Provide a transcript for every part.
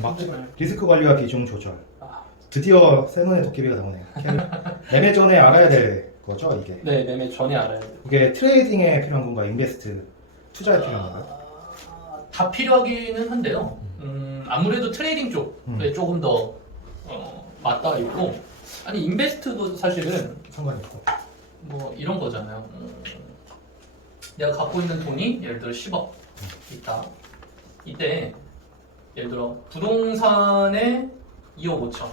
막 리스크 관리와 비중 조절. 아, 드디어 세논의 도깨비가 나오네요. 매매 전에 알아야 될 거죠, 이게? 네, 매매 전에 알아야 돼요. 이게 트레이딩에 필요한 건가, 인베스트 투자에 필요한 건가? 다 필요하기는 한데요. 아무래도 트레이딩 쪽에 조금 더 맞닿아 있고, 아니 인베스트도 사실은 상관이 있고. 뭐 이런 거잖아요. 내가 갖고 있는 돈이 예를 들어 10억 있다. 이때 예를 들어 부동산에 2억 5천,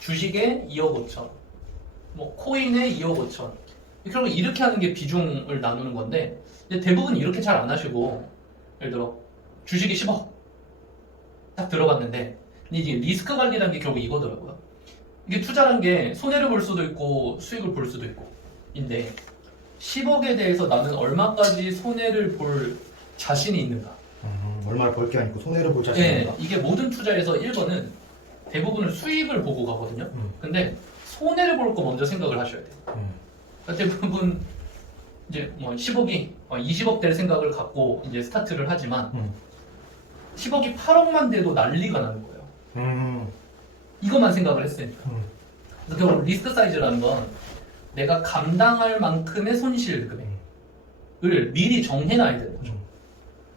주식에 2억 5천, 뭐 코인에 2억 5천. 그러면 이렇게 하는 게 비중을 나누는 건데, 근데 대부분 이렇게 잘 안 하시고, 예를 들어 주식이 10억 딱 들어갔는데, 근데 이게 리스크 관리라는 게 결국 이거더라고요. 이게 투자란 게 손해를 볼 수도 있고 수익을 볼 수도 있고 인데 10억에 대해서 나는 얼마까지 손해를 볼 자신이 있는가. 얼마를 벌 게 아니고 손해를 볼 자신이 네, 있는가? 이게 모든 투자에서 1번은 대부분은 수익을 보고 가거든요. 근데 손해를 볼 거 먼저 생각을 하셔야 돼요. 그러니까 대부분 이제 뭐 10억이 20억 될 생각을 갖고 이제 스타트를 하지만 10억이 8억만 돼도 난리가 나는 거예요. 이것만 생각을 했으니까. 그래서 결국 리스크 사이즈라는 건 내가 감당할 만큼의 손실 금액을 미리 정해놔야 되는 거죠.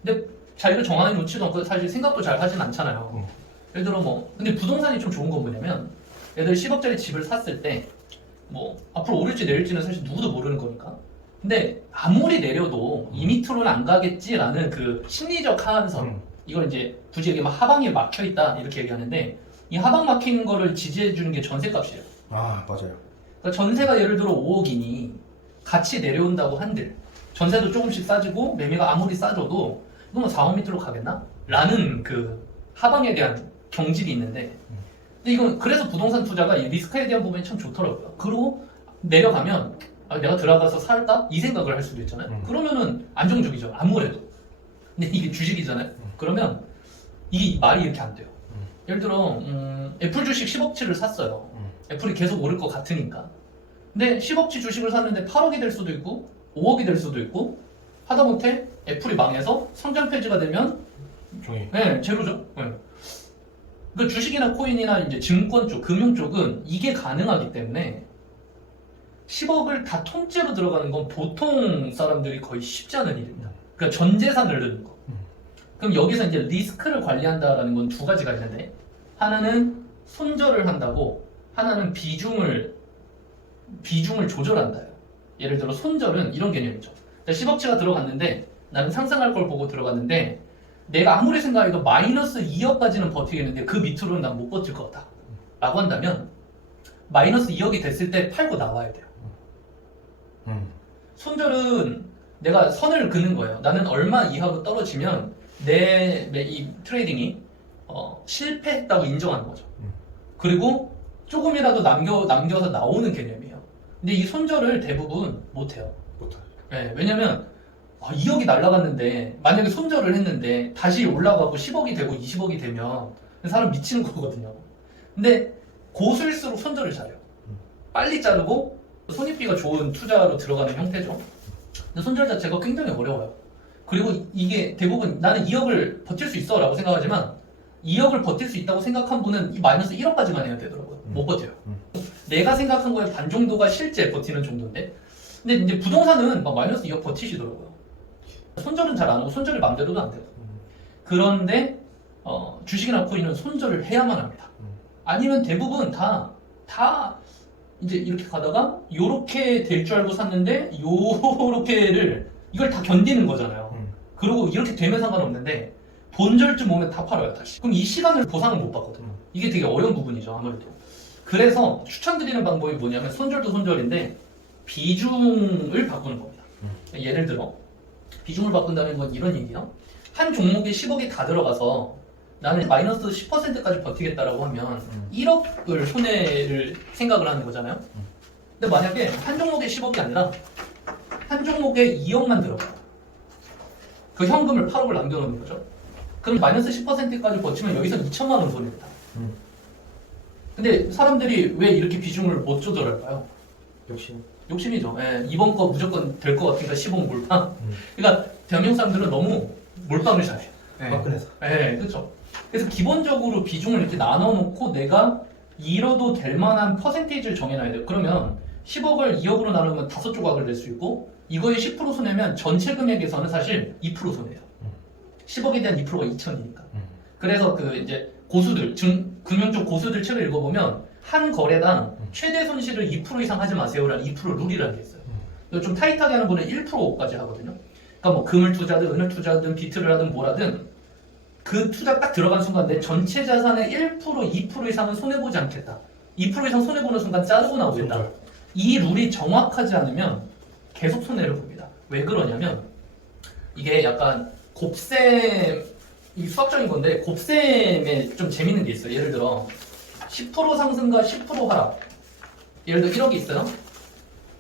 근데 자기가 정해 놓지도 않고 사실 생각도 잘 하진 않잖아요. 예를 들어 근데 부동산이 좀 좋은 건 뭐냐면, 애들 10억짜리 집을 샀을 때 뭐 앞으로 오를지 내릴지는 사실 누구도 모르는 거니까. 근데 아무리 내려도 이 밑으로는 안 가겠지라는 그 심리적 하한선, 이걸 이제 굳이 얘기하면 하방에 막혀 있다 이렇게 얘기하는데, 이 하방 막히는 거를 지지해 주는 게 전세값이에요. 아, 맞아요. 그러니까 전세가 예를 들어 5억이니 같이 내려온다고 한들 전세도 조금씩 싸지고 매매가 아무리 싸져도 너무 4억 밑으로 가겠나? 라는 그 하방에 대한 경질이 있는데, 근데 이건 그래서 부동산 투자가 이 리스크에 대한 부분이 참 좋더라고요. 그리고 내려가면 내가 들어가서 살까? 이 생각을 할 수도 있잖아요. 그러면은 안정적이죠, 아무래도. 근데 이게 주식이잖아요. 그러면 이 말이 이렇게 안 돼요. 예를 들어 애플 주식 10억치를 샀어요. 애플이 계속 오를 것 같으니까. 근데 10억치 주식을 샀는데 8억이 될 수도 있고 5억이 될 수도 있고, 하다못해 애플이 망해서 성장 폐지가 되면 종이. 네, 제로죠. 네. 그 주식이나 코인이나 이제 증권 쪽, 금융 쪽은 이게 가능하기 때문에 10억을 다 통째로 들어가는 건 보통 사람들이 거의 쉽지 않은 일입니다. 그러니까 전 재산을 넣는 거. 그럼 여기서 이제 리스크를 관리한다라는 건 두 가지가 있는데, 하나는 손절을 한다고, 하나는 비중을 조절한다요. 예를 들어 손절은 이런 개념이죠. 10억치가 들어갔는데 나는 상승할 걸 보고 들어갔는데 내가 아무리 생각해도 마이너스 2억까지는 버티겠는데 그 밑으로는 난 못 버틸 것 같다 라고 한다면 마이너스 2억이 됐을 때 팔고 나와야 돼요. 손절은 내가 선을 그는 거예요. 나는 얼마 이하로 떨어지면 이 트레이딩이 실패했다고 인정하는 거죠. 그리고 조금이라도 남겨서 나오는 개념이에요. 근데 이 손절을 대부분 못해요. 못하죠. 네, 왜냐면 2억이 날라갔는데 만약에 손절을 했는데 다시 올라가고 10억이 되고 20억이 되면 사람 미치는 거거든요. 근데 고수일수록 손절을 잘해요. 빨리 자르고 손익비가 좋은 투자로 들어가는 형태죠. 근데 손절 자체가 굉장히 어려워요. 그리고 이게 대부분 나는 2억을 버틸 수 있어 라고 생각하지만 2억을 버틸 수 있다고 생각한 분은 이 마이너스 1억까지만 해야 되더라고요. 못 버텨요. 내가 생각한 거의 반 정도가 실제 버티는 정도인데, 근데 이제 부동산은 막 마이너스 2억 버티시더라고요. 손절은 잘 안 하고 손절이 맘대로도 안 돼요. 그런데 주식이나 코인은 손절을 해야만 합니다. 아니면 대부분 다 이제 이렇게 가다가 요렇게 될 줄 알고 샀는데 요렇게를 이걸 다 견디는 거잖아요. 그리고 이렇게 되면 상관없는데 본절쯤 오면 다 팔아요, 다시. 그럼 이 시간을 보상을 못 받거든요. 이게 되게 어려운 부분이죠, 아무래도. 그래서 추천드리는 방법이 뭐냐면, 손절도 손절인데 비중을 바꾸는 겁니다. 예를 들어 비중을 바꾼다는 건 이런 얘기예요. 한 종목에 10억이 다 들어가서 나는 마이너스 10%까지 버티겠다라고 하면 1억을 손해를 생각을 하는 거잖아요. 근데 만약에 한 종목에 10억이 아니라 한 종목에 2억만 들어가요. 그 현금을 8억을 남겨놓는 거죠. 그럼 마이너스 10%까지 버티면 여기서 2천만 원 손해입니다. 근데 사람들이 왜 이렇게 비중을 못 조절할까요? 욕심이죠. 예, 이번 거 무조건 될 것 같으니까 10억 몰빵. 그러니까 대한민국 사람들은 너무 몰빵을 잘해요. 화끈해서. 예, 그렇죠. 그래서 기본적으로 비중을 이렇게 나눠놓고 내가 잃어도 될 만한 퍼센테이지를 정해놔야 돼요. 그러면 10억을 2억으로 나누면 5조각을 낼 수 있고 이거에 10% 손해면 전체 금액에서는 사실 2% 손해예요. 10억에 대한 2%가 2천이니까. 그래서 그 이제 고수들, 금융 쪽 고수들 책을 읽어보면 한 거래당 최대 손실을 2% 이상 하지 마세요라는 2% 룰이라는 게 있어요. 좀 타이트하게 하는 분은 1%까지 하거든요. 그러니까 뭐 금을 투자든 은을 투자든 비트를 하든 뭐라든 그 투자 딱 들어간 순간 내 전체 자산의 1%, 2% 이상은 손해보지 않겠다. 2% 이상 손해보는 순간 자르고 나오겠다. 이 룰이 정확하지 않으면 계속 손해를 봅니다. 왜 그러냐면 이게 약간 곱셈, 이 수학적인 건데 곱셈에 좀 재밌는 게 있어요. 예를 들어 10% 상승과 10% 하락. 예를 들어 1억이 있어요.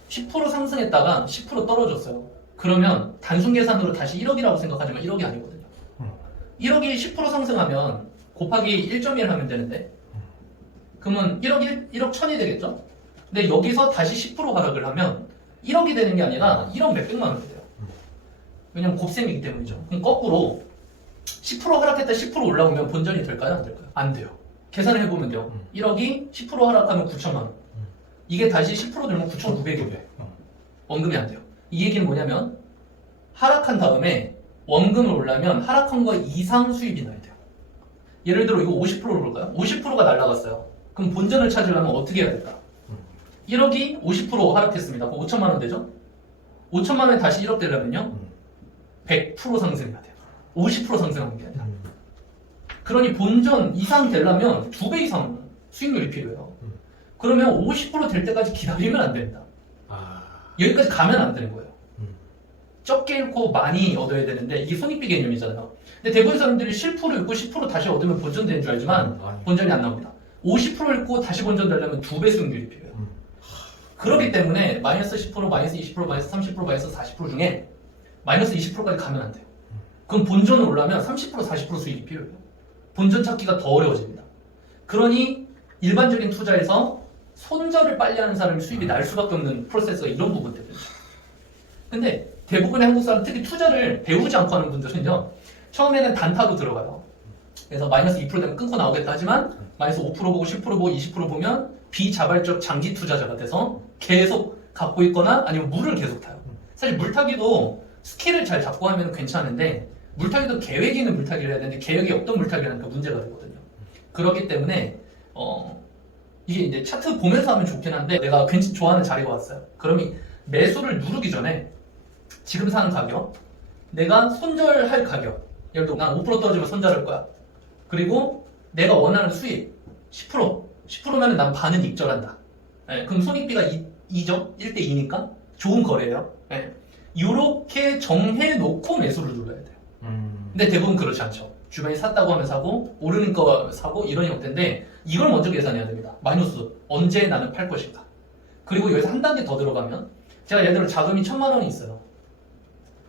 10% 상승했다가 10% 떨어졌어요. 그러면 단순 계산으로 다시 1억이라고 생각하지만 1억이 아니거든요. 1억이 10% 상승하면 곱하기 1.1 하면 되는데 그러면 1억 1000이 되겠죠? 근데 여기서 다시 10% 하락을 하면 1억이 되는 게 아니라 1억 몇백만 원이 돼요. 왜냐면 곱셈이기 때문이죠. 그럼 거꾸로 10% 하락했다 10% 올라오면 본전이 될까요? 안 될까요? 안 돼요. 계산을 해보면 돼요. 1억이 10% 하락하면 9천만 원. 이게 다시 10% 들면 9,900이 돼요. 원금이 안 돼요. 이 얘기는 뭐냐면 하락한 다음에 원금을 올라면 하락한 거 이상 수입이 나야 돼요. 예를 들어 이거 50%로 볼까요? 50%가 날라갔어요. 그럼 본전을 찾으려면 어떻게 해야 될까? 1억이 50% 하락했습니다. 그럼 5천만 원 되죠? 5천만 원이 다시 1억 되려면요 100% 상승해야 돼요. 50% 상승하는 게 아니라. 그러니 본전 이상 되려면 2배 이상 수익률이 필요해요. 그러면 50% 될 때까지 기다리면 안 됩니다. 여기까지 가면 안 되는 거예요. 적게 잃고 많이 얻어야 되는데 이게 손익비 개념이잖아요. 근데 대부분 사람들이 10% 잃고 10% 다시 얻으면 본전 되는 줄 알지만 본전이 안 나옵니다. 50% 잃고 다시 본전 되려면 2배 수익률이 필요해요. 그렇기 때문에 마이너스 10%, 마이너스 20%, 마이너스 30%, 마이너스 40% 중에 마이너스 20%까지 가면 안 돼요. 그럼 본전을 올라면 30%, 40% 수익이 필요해요. 본전 찾기가 더 어려워집니다. 그러니 일반적인 투자에서 손절을 빨리 하는 사람이 수입이 날 수밖에 없는 프로세스가 이런 부분들이에요. 근데 대부분의 한국 사람, 특히 투자를 배우지 않고 하는 분들은요, 처음에는 단타로 들어가요. 그래서 마이너스 2% 되면 끊고 나오겠다 하지만 마이너스 5% 보고 10% 보고 20% 보면 비자발적 장기 투자자가 돼서 계속 갖고 있거나 아니면 물을 계속 타요. 사실 물타기도 스킬을 잘 잡고 하면 괜찮은데 물타기도 계획이 있는 물타기를 해야 되는데 계획이 없던 물타기를 하니까 문제가 되거든요. 그렇기 때문에 이게 이제 차트 보면서 하면 좋긴 한데 내가 괜히 좋아하는 자리가 왔어요. 그러면 매수를 누르기 전에 지금 사는 가격, 내가 손절할 가격, 예를 들어 난 5% 떨어지면 손절할 거야. 그리고 내가 원하는 수익 10%면 난 반은 익절한다. 네, 그럼 손익비가 2죠? 1대 2니까 좋은 거래예요. 네. 이렇게 정해놓고 매수를 눌러야 돼요. 근데 대부분 그렇지 않죠. 주변이 샀다고 하면 사고 오르는 거 사고 이런 형태인데 이걸 먼저 계산해야 됩니다. 마이너스 언제 나는 팔 것인가. 그리고 여기서 한 단계 더 들어가면 제가 예를 들어 자금이 1,000만 원이 있어요.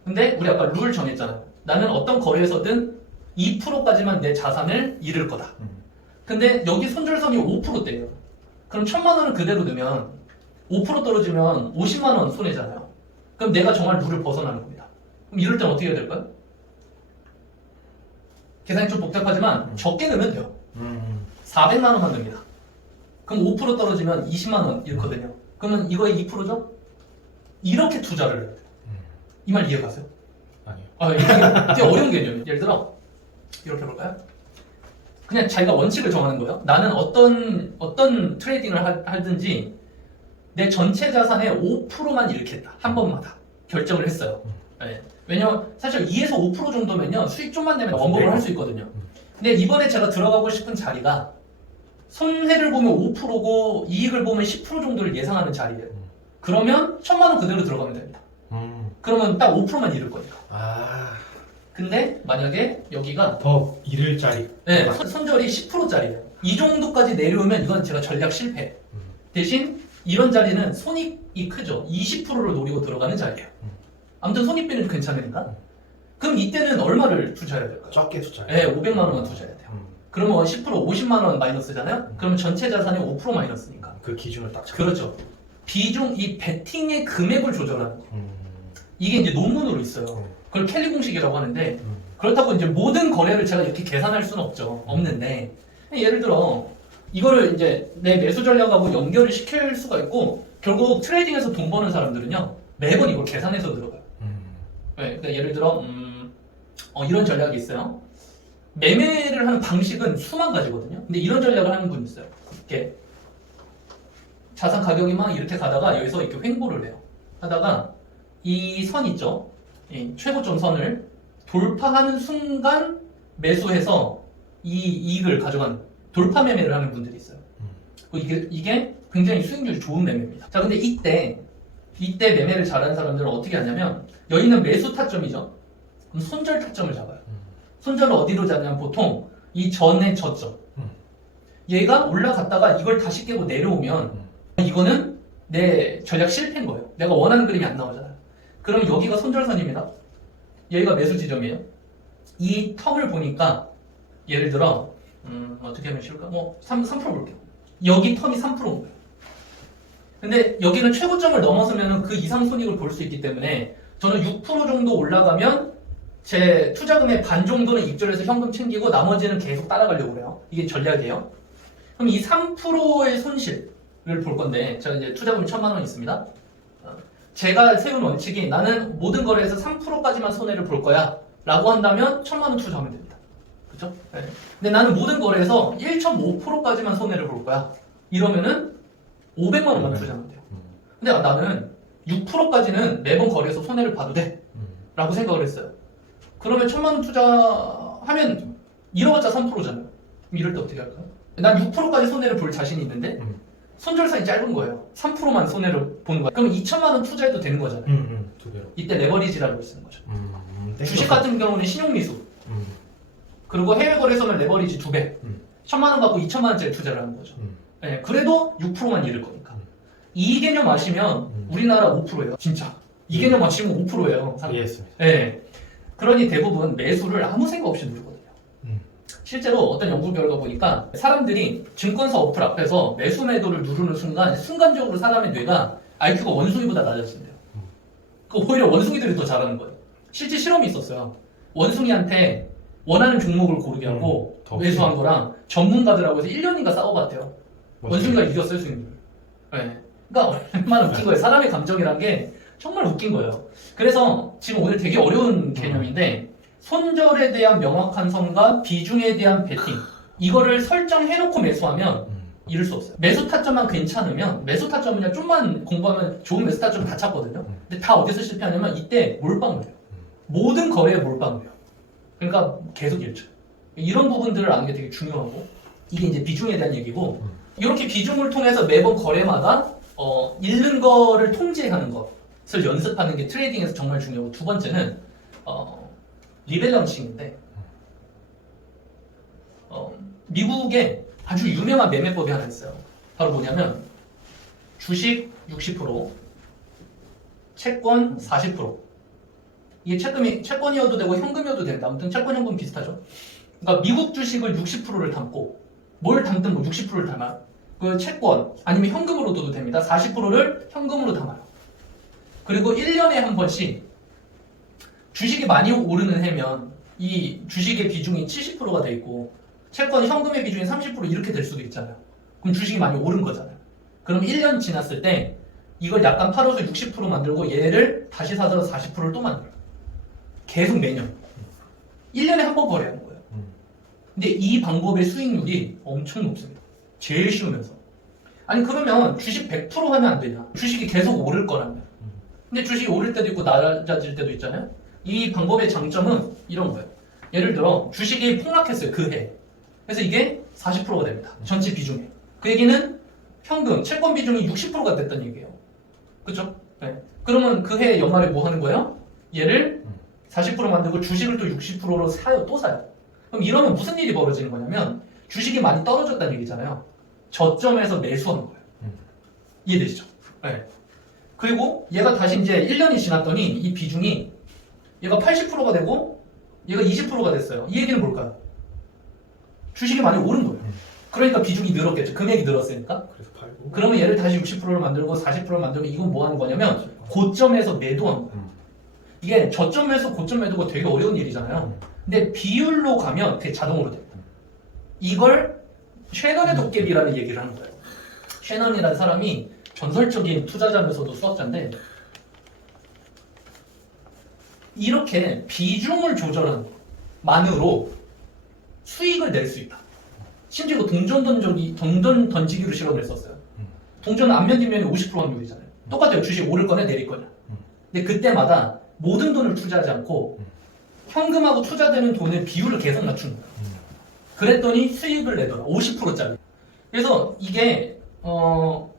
근데 우리 아까 룰 정했잖아요. 나는 어떤 거래에서든 2%까지만 내 자산을 잃을 거다. 근데 여기 손절선이 5%대예요. 그럼 1,000만 원을 그대로 넣으면 5% 떨어지면 50만 원 손해잖아요. 그럼 내가 정말 룰을 벗어나는 겁니다. 그럼 이럴 땐 어떻게 해야 될까요? 계산이 좀 복잡하지만 적게 넣으면 돼요. 400만 원만 넣습니다. 그럼 5% 떨어지면 20만 원 잃거든요. 그러면 이거의 2%죠? 이렇게 투자를 해야 돼요. 이 말 이해가세요? 아니요. 이게 되게 어려운 개념이에요. 예를 들어 이렇게 해볼까요? 그냥 자기가 원칙을 정하는 거예요. 나는 어떤 트레이딩을 하든지 내 전체 자산의 5%만 잃겠다. 한 번마다 결정을 했어요. 네. 왜냐면 사실 2에서 5% 정도면요 수익 좀만 내면 원법을 할 수 있거든요. 근데 이번에 제가 들어가고 싶은 자리가 손해를 보면 5%고 이익을 보면 10% 정도를 예상하는 자리예요. 그러면 1,000만 원 그대로 들어가면 됩니다. 그러면 딱 5%만 잃을 거니까. 근데 만약에 여기가 더 잃을 자리. 네, 손절이 10%짜리예요. 이 정도까지 내려오면 이건 제가 전략 실패. 대신 이런 자리는 손익이 크죠. 20%를 노리고 들어가는 자리예요. 아무튼 손익비는 괜찮으니까. 그럼 이때는 얼마를 투자해야 될까요? 적게 투자해. 네, 500만 원만 투자해야 돼요. 그러면 10% 50만 원 마이너스잖아요. 그러면 전체 자산이 5% 마이너스니까. 그 기준을 딱 잡아. 그렇죠. 비중, 이 베팅의 금액을 조절하는 거. 이게 이제 논문으로 있어요. 그걸 켈리 공식이라고 하는데 그렇다고 이제 모든 거래를 제가 이렇게 계산할 수는 없는데 예를 들어 이거를 이제 내 매수 전략하고 연결을 시킬 수가 있고 결국 트레이딩에서 돈 버는 사람들은요 매번 이걸 계산해서 들어가요. 네, 그러니까 예를 들어 이런 전략이 있어요. 매매를 하는 방식은 수만 가지거든요. 근데 이런 전략을 하는 분이 있어요. 이렇게 자산 가격이 막 이렇게 가다가 여기서 이렇게 횡보를 해요. 하다가 이 선 있죠? 이 최고점 선을 돌파하는 순간 매수해서 이 이익을 가져가는 돌파 매매를 하는 분들이 있어요. 이게 굉장히 수익률이 좋은 매매입니다. 자, 근데 이때 매매를 잘하는 사람들은 어떻게 하냐면 여기는 매수 타점이죠. 그럼 손절 타점을 잡아요. 손절을 어디로 잡냐면 보통 이 전의 저점. 얘가 올라갔다가 이걸 다시 깨고 내려오면 이거는 내 전략 실패인 거예요. 내가 원하는 그림이 안 나오잖아요. 그러면 여기가 손절선입니다. 여기가 매수 지점이에요. 이 텀을 보니까 예를 들어 어떻게 하면 쉬울까? 3% 볼게요. 여기 텀이 3%인 거예요. 근데 여기는 최고점을 넘어서면 그 이상 손익을 볼 수 있기 때문에 저는 6% 정도 올라가면 제 투자금의 반 정도는 입절해서 현금 챙기고 나머지는 계속 따라가려고 해요. 이게 전략이에요. 그럼 이 3%의 손실을 볼 건데 제가 이제 투자금이 1,000만 원 있습니다. 제가 세운 원칙이 나는 모든 거래에서 3%까지만 손해를 볼 거야 라고 한다면 1,000만 원 투자하면 됩니다. 그죠? 네. 근데 나는 모든 거래에서 1.5%까지만 손해를 볼 거야 이러면은 500만 원만 투자하면 돼요. 근데 나는 6%까지는 매번 거래에서 손해를 봐도 돼 라고 생각을 했어요. 그러면 1,000만 원 투자하면 잃어봤자 3%잖아요. 그럼 이럴 때 어떻게 할까요? 난 6%까지 손해를 볼 자신이 있는데 손절선이 짧은 거예요. 3%만 손해를 보는 거야. 그럼 2,000만 원 투자해도 되는 거잖아요. 두 배로. 이때 레버리지라고 쓰는 거죠. 주식 같은 경우는 신용미수. 그리고 해외 거래소는 레버리지 2배. 1,000만 원 갖고 2천만 원짜리 투자를 하는 거죠. 네, 그래도 6%만 잃을 거니까. 이 개념 아시면 우리나라 5%예요. 진짜. 이 개념 아시면 5%예요. 이해했습니다. 네. 그러니 대부분 매수를 아무 생각 없이 누르거든요. 실제로 어떤 연구 결과 보니까 사람들이 증권사 어플 앞에서 매수 매도를 누르는 순간 순간적으로 사람의 뇌가 IQ가 원숭이보다 낮아진대요. 오히려 원숭이들이 더 잘하는 거예요. 실제 실험이 있었어요. 원숭이한테 원하는 종목을 고르게 하고 매수한 거랑 전문가들하고 해서 1년인가 싸워봤대요. 원숭이가 이겼어요, 수익률. 네. 그러니까 얼마나 웃긴 거예요. 사람의 감정이란 게 정말 웃긴 거예요. 그래서 지금 오늘 되게 어려운 개념인데 손절에 대한 명확한 선과 비중에 대한 베팅 이거를 설정해놓고 매수하면 잃을 수 없어요. 매수 타점만 괜찮으면 매수 타점은 그냥 좀만 공부하면 좋은 매수 타점 다 찾거든요. 근데 다 어디서 실패하냐면 이때 몰빵을 해요. 모든 거래에 몰빵을 해요. 그러니까 계속 잃죠. 이런 부분들을 아는 게 되게 중요하고 이게 이제 비중에 대한 얘기고 이렇게 비중을 통해서 매번 거래마다 잃는 거를 통제하는 것을 연습하는 게 트레이딩에서 정말 중요하고 두 번째는 리밸런싱인데 미국에 아주 유명한 매매법이 하나 있어요. 바로 뭐냐면 주식 60%, 채권 40%. 이게 채권이어도 되고 현금이어도 됩니다. 아무튼 채권 현금 비슷하죠. 그러니까 미국 주식을 60%를 담고 뭘 담든 뭐 60%를 담아요. 그 채권 아니면 현금으로 둬도 됩니다. 40%를 현금으로 담아요. 그리고 1년에 한 번씩 주식이 많이 오르는 해면 이 주식의 비중이 70%가 돼 있고 채권 현금의 비중이 30% 이렇게 될 수도 있잖아요. 그럼 주식이 많이 오른 거잖아요. 그럼 1년 지났을 때 이걸 약간 팔아서 60% 만들고 얘를 다시 사서 40%를 또 만들어요. 계속 매년 1년에 한 번 거래하는 거예요. 근데 이 방법의 수익률이 엄청 높습니다. 제일 쉬우면서. 아니 그러면 주식 100% 하면 안 되냐? 주식이 계속 오를 거라면. 근데 주식이 오를 때도 있고 낮아질 때도 있잖아요. 이 방법의 장점은 이런 거예요. 예를 들어 주식이 폭락했어요. 그 해. 그래서 이게 40%가 됩니다. 전체 비중에. 그 얘기는 현금, 채권 비중이 60%가 됐다는 얘기예요. 그쵸? 네. 그러면 그 해 연말에 뭐 하는 거예요? 얘를 40% 만들고 주식을 또 60%로 사요. 또 사요. 그럼 이러면 무슨 일이 벌어지는 거냐면 주식이 많이 떨어졌다는 얘기잖아요. 저점에서 매수하는 거예요. 이해되시죠? 네. 그리고 얘가 다시 이제 1년이 지났더니 이 비중이 얘가 80%가 되고 얘가 20%가 됐어요. 이 얘기는 뭘까요? 주식이 많이 오른 거예요. 그러니까 비중이 늘었겠죠. 금액이 늘었으니까. 그래서 팔고. 그러면 얘를 다시 60%를 만들고 40%를 만들고 이건 뭐 하는 거냐면 고점에서 매도한 거예요. 이게 저점에서 고점 매도가 되게 어려운 일이잖아요. 근데 비율로 가면 그게 자동으로 됩니다. 이걸 쉐넌의 도깨비라는 얘기를 하는 거예요. 쉐넌이라는 사람이 전설적인 투자자면서도 수학자인데 이렇게 비중을 조절하는 것만으로 수익을 낼 수 있다. 심지어 그 동전 던지기로 실험을 했었어요. 동전 앞면 뒷면이 50% 확률이잖아요. 똑같아요. 주식 오를 거냐 내릴 거냐. 근데 그때마다 모든 돈을 투자하지 않고 현금하고 투자되는 돈의 비율을 계속 낮추는 거예요. 그랬더니 수익을 내더라. 50%짜리. 그래서 이게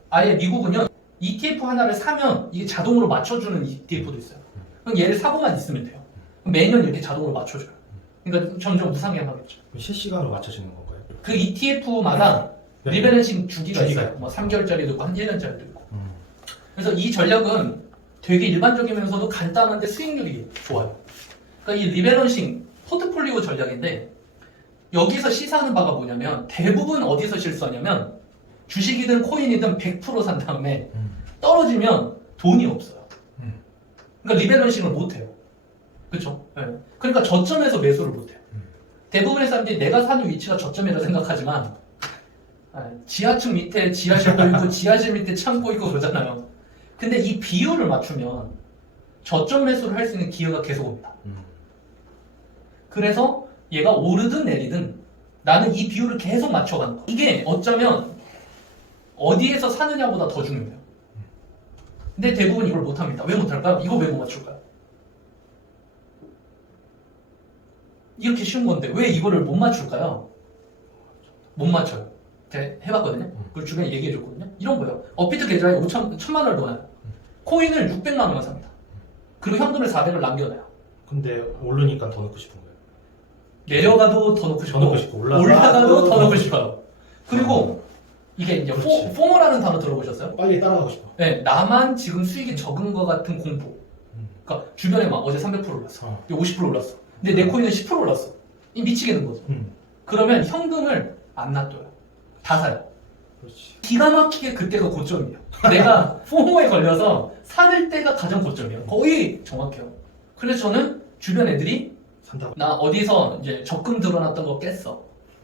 아예 미국은요 ETF 하나를 사면 이게 자동으로 맞춰주는 ETF도 있어요. 그럼 얘를 사고만 있으면 돼요. 그럼 매년 이렇게 자동으로 맞춰줘요. 그러니까 점점 우상향하겠죠. 실시간으로 맞춰지는 건가요? 그 ETF마다 네. 리밸런싱 주기가 주기가 있어요. 뭐 3개월짜리도 있고 한 1년짜리도 있고. 그래서 이 전략은 되게 일반적이면서도 간단한데 수익률이 좋아요. 그러니까 이 리밸런싱 포트폴리오 전략인데 여기서 시사하는 바가 뭐냐면 대부분 어디서 실수하냐면 주식이든 코인이든 100% 산 다음에 떨어지면 돈이 없어요. 그러니까 리밸런싱을 못해요. 그렇죠? 네. 그러니까 저점에서 매수를 못해요. 대부분의 사람들이 내가 사는 위치가 저점이라 생각하지만 지하층 밑에 지하실도 있고 지하실 밑에 창고 있고 그러잖아요. 근데 이 비율을 맞추면 저점 매수를 할 수 있는 기회가 계속 옵니다. 그래서 얘가 오르든 내리든 나는 이 비율을 계속 맞춰가는 거야. 이게 어쩌면 어디에서 사느냐보다 더 중요해요. 근데 대부분 이걸 못합니다. 왜 못할까요? 이거 왜 못 맞출까요? 이렇게 쉬운 건데 왜 이거를 못 맞출까요? 못 맞춰요. 제가 해봤거든요. 그걸 주변에 얘기해줬거든요. 이런 거예요. 업비트 계좌에 1,000만 원을 넣어요. 코인을 600만 원만 삽니다. 그리고 현금을 400을 남겨놔요. 근데 오르니까 더 넣고 싶은 거예요. 내려가도 더 넣고 싶고, 올라가도 더 넣고 싶어요. 그리고 이게 이제 포모라는 단어 들어보셨어요? 빨리 따라가고 싶어. 네, 나만 지금 수익이 적은 것 같은 공포. 그러니까 주변에 막 어제 300% 올랐어, 50% 올랐어. 근데 내 코인은 10% 올랐어. 이 미치겠는 거죠. 그러면 현금을 안 놔둬요. 다 사요. 그렇지. 기가 막히게 그때가 고점이에요. 내가 포모에 걸려서 사는 때가 가장 고점이에요. 거의 정확해요. 그래서 저는 주변 애들이 산다고. 나 어디서 이제 적금 들어놨던 거 깼어.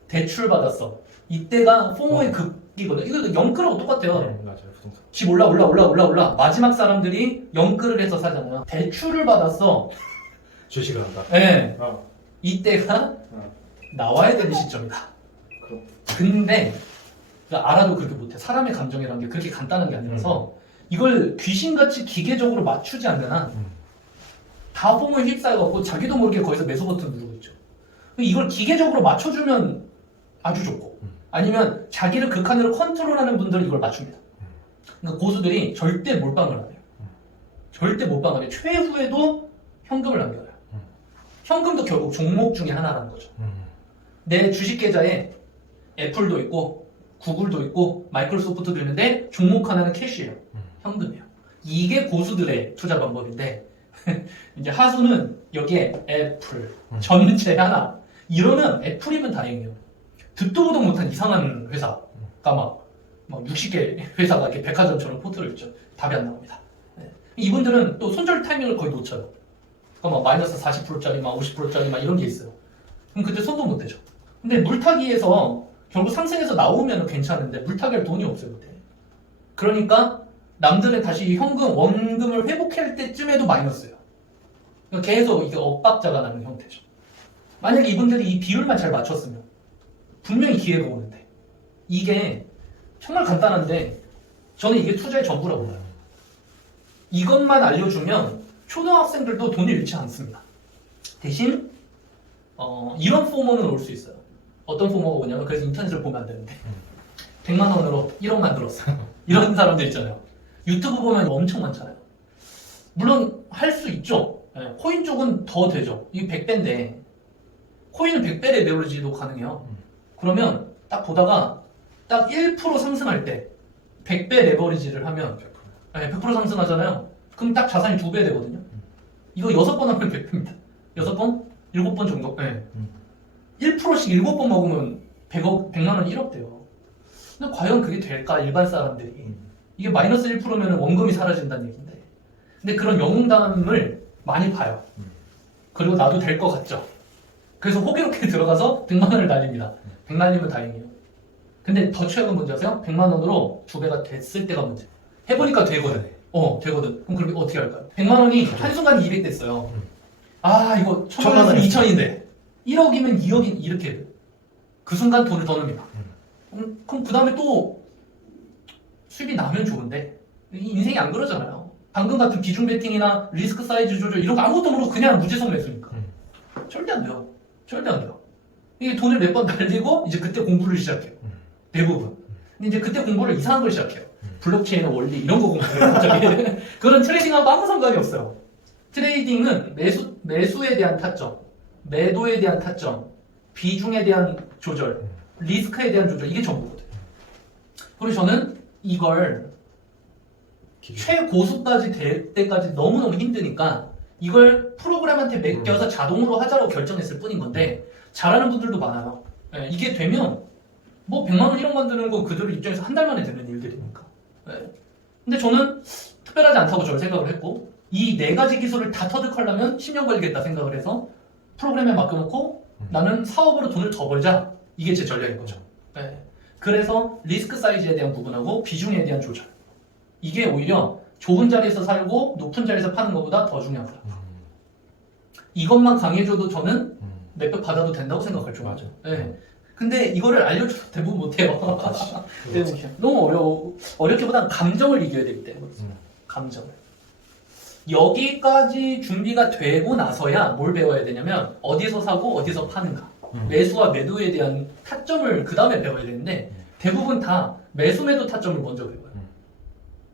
대출 받았어. 이때가 포모의 극이거든. 이거 영끌하고 똑같아요. 네, 맞아요. 부동산. 집 올라. 마지막 사람들이 영끌을 해서 사잖아요. 대출을 받았어. 주식을 한다. 네. 어. 이때가 나와야 되는 시점이다. 그럼. 근데 알아도 그렇게 못해. 사람의 감정이라는 게 그렇게 간단한 게 아니라서 이걸 귀신같이 기계적으로 맞추지 않는 한 다 폼을 휩싸여갖고 자기도 모르게 거기서 매수 버튼 누르고 있죠. 이걸 기계적으로 맞춰주면 아주 좋고 아니면 자기를 극한으로 컨트롤하는 분들은 이걸 맞춥니다. 그러니까 고수들이 절대 몰빵을 안 해요. 절대 몰빵 안 해요. 최후에도 현금을 남겨요. 현금도 결국 종목 중에 하나라는 거죠. 내 주식 계좌에 애플도 있고 구글도 있고 마이크로소프트도 있는데 종목 하나는 캐시예요. 현금이에요. 이게 고수들의 투자 방법인데 이제 하수는 여기에 애플 전체 하나 이러면 애플이면 다행이에요. 듣도 보도 못한 이상한 회사가 막 60개 회사가 이렇게 백화점처럼 포트를 있죠. 답이 안 나옵니다. 네. 이분들은 또 손절 타이밍을 거의 놓쳐요. 그러니까 막 마이너스 40%짜리 막 50%짜리 막 이런 게 있어요. 그럼 그때 손도 못 대죠. 근데 물타기에서 결국 상승해서 나오면 괜찮은데 물타기할 돈이 없어요 그때. 그러니까 남들은 다시 현금 원금을 회복할 때쯤에도 마이너스예요. 그러니까 계속 이게 엇박자가 나는 형태죠. 만약에 이분들이 이 비율만 잘 맞췄으면 분명히 기회가 오는데 이게 정말 간단한데 저는 이게 투자의 전부라고 봐요. 이것만 알려주면 초등학생들도 돈을 잃지 않습니다. 대신 이런 포모는 올 수 있어요. 어떤 포모가 오냐면 그래서 인터넷을 보면 안 되는데 100만 원으로 1억 만들었어. 이런 사람들 있잖아요. 유튜브 보면 엄청 많잖아요. 물론 할 수 있죠. 네, 코인 쪽은 더 되죠. 이게 100배인데 코인은 100배 레버리지도 가능해요. 그러면 딱 보다가 딱 1% 상승할 때 100배 레버리지를 하면 100% 상승하잖아요. 그럼 딱 자산이 2배 되거든요. 이거 6번 하면 100배입니다. 6번? 7번 정도? 네. 1%씩 7번 먹으면 100만 원 1억 돼요. 근데 과연 그게 될까? 일반 사람들이. 이게 마이너스 1%면 원금이 사라진다는 얘기인데. 근데 그런 영웅담을 많이 봐요. 그리고 나도 될 것 같죠. 그래서 호기롭게 들어가서 100만 원을 날립니다. 100 날리면 다행이에요. 근데 더 최악은 뭔지 아세요? 100만 원으로 2배가 됐을 때가 문제. 해보니까 되거든. 되거든. 그럼 그렇게 어떻게 할까요? 100만 원이 한순간에 200 됐어요. 아, 이거 1000만 원이면 2000인데 1억이면 2억인 이렇게 돼요. 그 순간 돈을 더 넣습니다. 그럼 그 다음에 또 수입이 나면 좋은데 인생이 안 그러잖아요. 방금 같은 비중 베팅이나 리스크 사이즈 조절 이런 거 아무것도 모르고 그냥 무지성 매수니까 절대 안 돼요. 절대 안 돼요. 이게 돈을 몇 번 날리고 이제 그때 공부를 시작해요. 대부분. 근데 이제 그때 공부를 이상한 걸 시작해요. 블록체인의 원리 이런 거 공부해요. 갑자기. 그런 트레이딩하고 아무 상관이 없어요. 트레이딩은 매수에 대한 타점, 매도에 대한 타점, 비중에 대한 조절, 리스크에 대한 조절 이게 전부거든요. 그리고 저는 이걸 최고수까지 될 때까지 너무너무 힘드니까 이걸 프로그램한테 맡겨서 자동으로 하자고 결정했을 뿐인 건데 잘하는 분들도 많아요. 이게 되면 뭐 100만 원 1억 만드는 거 그들 입장에서 한 달 만에 되는 일들이니까. 근데 저는 특별하지 않다고 저를 생각을 했고 이 4가지 기술을 다 터득하려면 10년 걸리겠다 생각을 해서 프로그램에 맡겨놓고 나는 사업으로 돈을 더 벌자. 이게 제 전략인 거죠. 그래서 리스크 사이즈에 대한 부분하고 비중에 대한 조절. 이게 오히려 좁은 자리에서 살고 높은 자리에서 파는 것보다 더 중요하다. 이것만 강해줘도 저는 몇 배 받아도 된다고 생각할 정도죠. 근데 이거를 알려줘도 대부분 못해요. 너무 어렵기보단 감정을 이겨야 되기 때문에. 감정을. 여기까지 준비가 되고 나서야 뭘 배워야 되냐면 어디서 사고 어디서 파는가. 매수와 매도에 대한 타점을 그 다음에 배워야 되는데 대부분 다 매수 매도 타점을 먼저 배워요.